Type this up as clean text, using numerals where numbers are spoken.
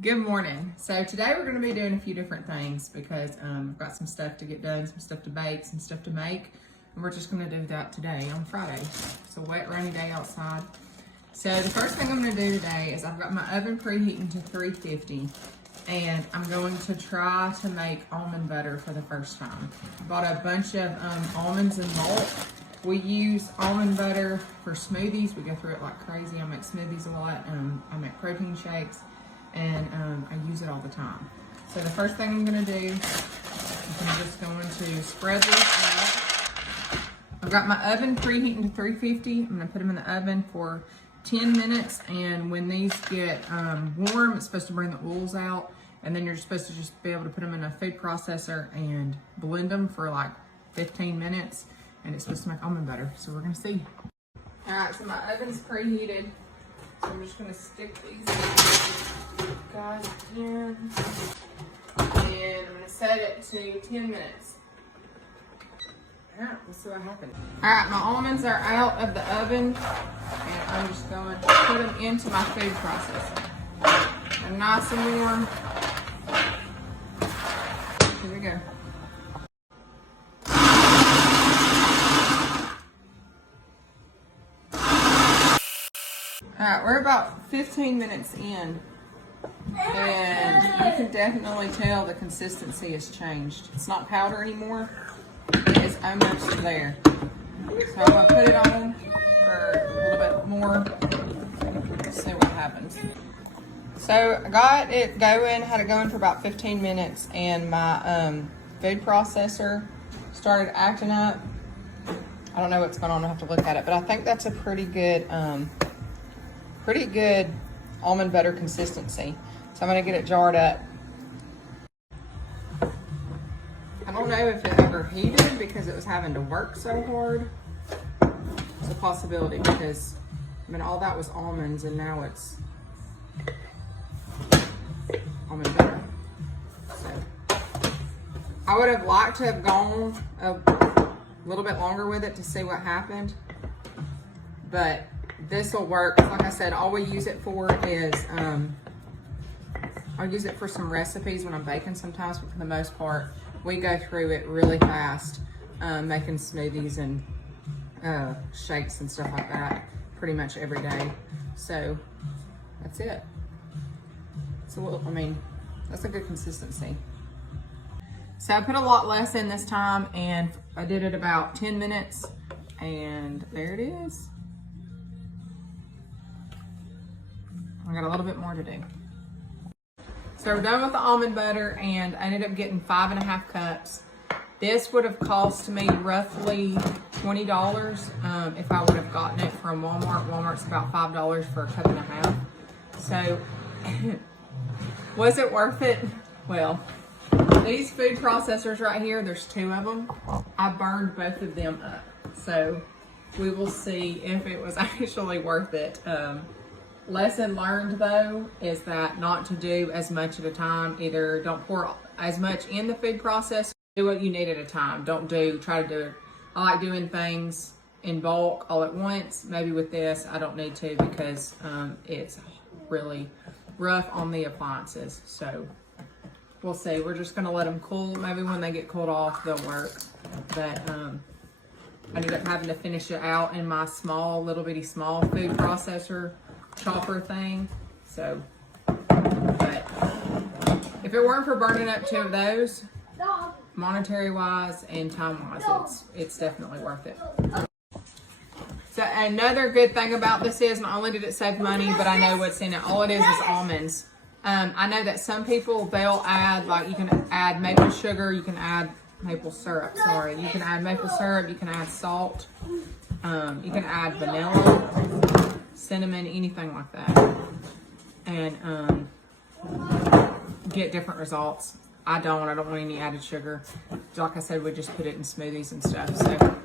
Good morning. So today we're going to be doing a few different things because I've got some stuff to get done, some stuff to bake, some stuff to make, and we're just going to do that today on Friday. It's a wet, rainy day outside. So the first thing I'm going to do today is I've got my oven preheating to 350, and I'm going to try to make almond butter for the first time. I bought a bunch of almonds in bulk. We use almond butter for smoothies. We go through it like crazy. I make smoothies a lot. I make protein shakes. And I use it all the time. So the first thing I'm gonna do is I'm just going to spread these out. I've got my oven preheating to 350. I'm gonna put them in the oven for 10 minutes, and when these get warm, it's supposed to bring the oils out, and then you're supposed to just be able to put them in a food processor and blend them for like 15 minutes, and it's supposed to make almond butter. So we're gonna see. All right, so my oven's preheated. So I'm just gonna stick these guys in, and I'm gonna set it to 10 minutes. All right, let's see what happens. All right, my almonds are out of the oven, and I'm just going to put them into my food processor. They're nice and warm. Here we go. All right, we're about 15 minutes in, and you can definitely tell the consistency has changed. It's not powder anymore. It's almost there. So I'm gonna put it on for a little bit more. Let's see what happens. So I got it going, had it going for about 15 minutes, and my food processor started acting up. I don't know what's going on, I'll have to look at it, but I think that's a pretty good almond butter consistency. So I'm gonna get it jarred up. I don't know if it overheated because it was having to work so hard. It's a possibility because, I mean, all that was almonds and now it's almond butter. So I would have liked to have gone a little bit longer with it to see what happened, but this will work. Like I said, all we use it for is, I'll use it for some recipes when I'm baking sometimes, but for the most part, we go through it really fast, making smoothies and shakes and stuff like that pretty much every day. So that's it. So, I mean, that's a good consistency. So I put a lot less in this time, and I did it about 10 minutes, and there it is. I got a little bit more to do. So we're done with the almond butter, and I ended up getting 5.5 cups. This would have cost me roughly $20 if I would have gotten it from Walmart. Walmart's about $5 for a cup and a half. So was it worth it? Well, these food processors right here, there's 2 of them. I burned both of them up. So we will see if it was actually worth it. Lesson learned though is that not to do as much at a time. Either don't pour as much in the food processor, do what you need at a time. Try to do it. I like doing things in bulk all at once. Maybe with this, I don't need to because it's really rough on the appliances. So we'll see. We're just gonna let them cool. Maybe when they get cooled off, they'll work. But I ended up having to finish it out in my little bitty small food processor chopper thing. So, but if it weren't for burning up 2 of those, monetary wise and time wise, it's definitely worth it. So another good thing about this is not only did it save money, but I know what's in it. All it is almonds. I know that some people, they'll add, like, you can add maple sugar, you can add maple syrup, sorry. You can add maple syrup, you can add salt, you can add vanilla, cinnamon, anything like that, and get different results. I don't want any added sugar. Like I said, we just put it in smoothies and stuff. So